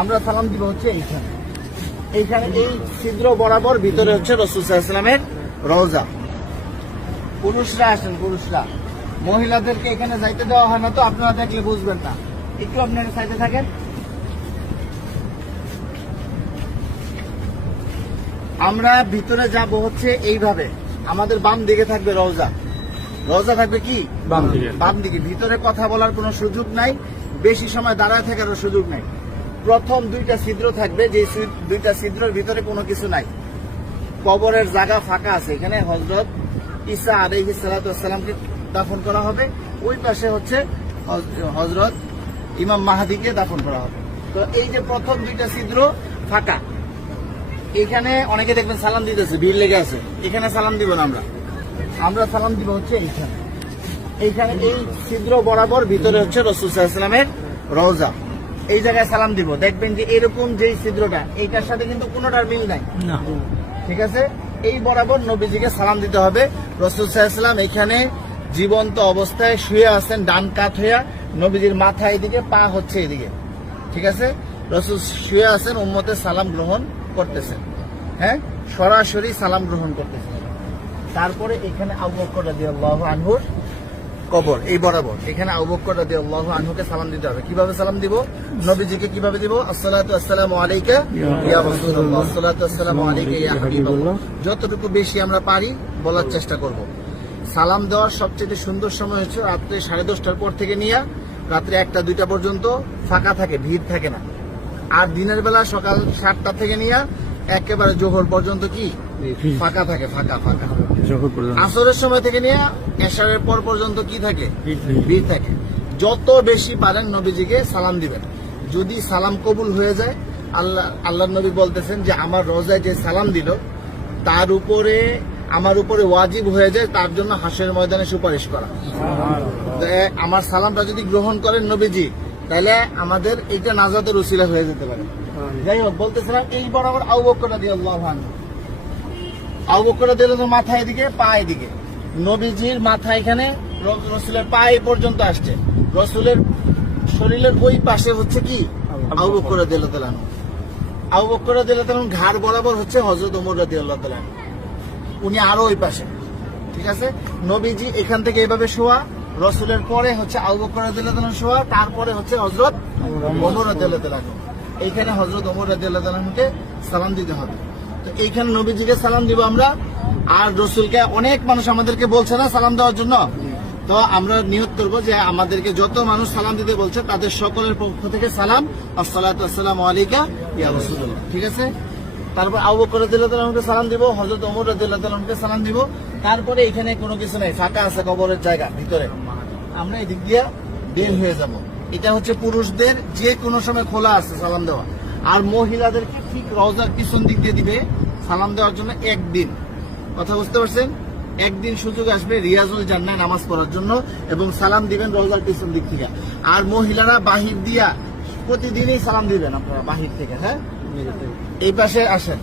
আমরা সালাম দিব হচ্ছে এইখানে। এইখানে এই ছিদ্র বরাবর ভিতরে হচ্ছে রাসূল সাল্লাল্লাহু আলাইহি ওয়াসাল্লামের রওজা। পুরুষরা আসেন, পুরুষরা, মহিলাদেরকে এখানে যাইতে দেওয়া হয় না, তো আপনারা দেখলে বুঝবেন না। একটু আপনারা সাইডে থাকেন। আমরা ভিতরে যাব হচ্ছে এইভাবে, আমাদের বাম দিকে থাকবে রওজা। রওজা থাকবে কি বাম দিকে। ভিতরে কথা বলার কোনো সুযোগ নাই, বেশি সময় দাঁড়ায় থাকারও সুযোগ নাই। প্রথম দুইটা ছিদ্র থাকবে, যে দুইটা ছিদ্রের ভিতরে কোনো কিছু নাই। কবরের জায়গা ফাঁকা আছে, এখানে হযরত ঈসা আলাইহিস সালাতু ওয়াস সালামকে দাফন করা হবে। ওই পাশে হচ্ছে হযরত ইমাম মাহদিকে দাফন করা হবে। তো এই যে প্রথম দুইটা ছিদ্র ফাঁকা, এখানে অনেকে দেখবেন সালাম দিতেছে, ভিড় লেগে আছে। এখানে সালাম দিব না, আমরা সালাম দিব হচ্ছে এইখানে। এইখানে এই ছিদ্র বরাবর ভিতরে হচ্ছে রাসূল সাল্লাল্লাহু আলাইহি ওয়াসাল্লামের রওজা। এই জায়গায় সালাম দিব, দেখবেন যে এরকম যেই ছিদ্রটা, এইটার সাথে কিন্তু কোনোটার মিল নাই, ঠিক আছে? এই বরাবর নবীজিকে সালাম দিতে হবে। রাসূল সাল্লাল্লাহু আলাইহি ওয়াসাল্লাম এখানে জীবন্ত অবস্থায় শুয়ে আছেন, ডান কাত হইয়া। নবীজির মাথা এদিকে, পা হচ্ছে এদিকে, ঠিক আছে? রাসূল শুয়ে আছেন, উম্মতের সালাম গ্রহণ করতেছেন, হ্যাঁ, সরাসরি সালাম গ্রহণ করতেছেন। তারপরে এখানে আবু বকর রাদিয়াল্লাহু আনহুর কবর, এই বরাবর এখানে আবু বকর রাদিয়াল্লাহু আনহুকে সালাম দিতে হবে। কিভাবে সালাম দিব? নবীজিকে কিভাবে দিব? আসসালাতু ওয়াসসালামু আলাইকা ইয়া রাসূলুল্লাহ, আসসালাতু ওয়াসসালামু আলাইকা ইয়া হাবিবাল্লাহ। যতটুকু বেশি আমরা পারি বলার চেষ্টা করব। সালাম দেওয়ার সবচেয়ে সুন্দর সময় হচ্ছে রাত্রে 10:30টার পর থেকে নিয়ে রাত্রে 1টা-2টা পর্যন্ত ফাঁকা থাকে, ভিড় থাকে না। আর দিনের বেলা সকাল 7টা থেকে নিয়ে একেবারে জোহর পর্যন্ত কি ফাঁকা থাকে, ফাঁকা। আসরের সময় থেকে নিয়ে এশারের পর পর্যন্ত কি থাকে? ভিড় থাকে। যত বেশি পারেন নবীজিকে সালাম দিবেন। যদি সালাম কবুল হয়ে যায়, আল্লাহর নবী বলতেছেন যে আমার রওজায় যে সালাম দিল তার উপরে, আমার উপরে ওয়াজিব হয়ে যায় তার জন্য হাসরের ময়দানে সুপারিশ করা। আমার সালামটা যদি গ্রহণ করেন নবীজি, তাহলে আমাদের এইটা নাজাতের উসিলা হয়ে যেতে পারে। যাই হোক, বলতেছিলাম এই বরাবর আবু বকর রাদিয়াল্লাহু আনহু, আবু বকর রাদিয়াল্লাহু আনহু মাথা এদিকে, পা এদিকে। নবীজির মাথা এখানে, রাসূলের পা এই পর্যন্ত আসছে। রাসূলের শরীরের ওই পাশে হচ্ছে কি আবু বকর রাদিয়াল্লাহু আনহু। আবু বকর রাদিয়াল্লাহু আনহু ঘাড় বরাবর হচ্ছে হযরত ওমর রাদিয়াল্লাহু আনহু, উনি আরো ওই পাশে, ঠিক আছে? নবীজি এখান থেকে এভাবে শোয়া, রাসূলের পরে হচ্ছে আবু বকর রাদিয়াল্লাহু আনহু শোয়া, তারপরে হচ্ছে হযরত ওমর রাদিয়াল্লাহু আনহু। এইখানে হযরত ওমর রাদিয়াল্লাহু আনহুকে সালাম দিতে হবে। তো এইখানে নবীজিকে সালাম দিব আমরা। আর রাসূলকে অনেক মানুষ আমাদেরকে বলছে না সালাম দেওয়ার জন্য, তো আমরা নিয়ত করব যে আমাদেরকে যত মানুষ সালাম দিতে বলছে তাদের সকলের পক্ষ থেকে সালাম, আসসালাতু ওয়াসসালামু আলাইকা ইয়া রাসূলুল্লাহ, ঠিক আছে? তারপর আবু বকর রাদিয়াল্লাহু আনহুকে সালাম দিব, হযরত ওমর রাদিয়াল্লাহু আনহুকে সালাম দিব। তারপরে এখানে কোনো কিছু নাই, ফাঁকা আছে কবরের জায়গা ভিতরে, আমরা এদিক দিয়ে বের হয়ে যাব। এটা হচ্ছে পুরুষদের যে কোনো সময় খোলা আছে সালাম দেওয়া। আর মহিলাদেরকে ঠিক রওজার পিছন দিক দিয়ে দিবে সালাম দেওয়ার জন্য একদিন। কথা বুঝতে পারছেন? একদিন সুযোগ আসবে রিয়াজুল জান্নাহ নামাজ পড়ার জন্য, এবং সালাম দিবেন রওজার পিছন দিক থেকে। আর মহিলারা বাহির দিয়া প্রতিদিনই সালাম দিবেন আপনারা বাহির থেকে, হ্যাঁ? এই পাশে আসেন।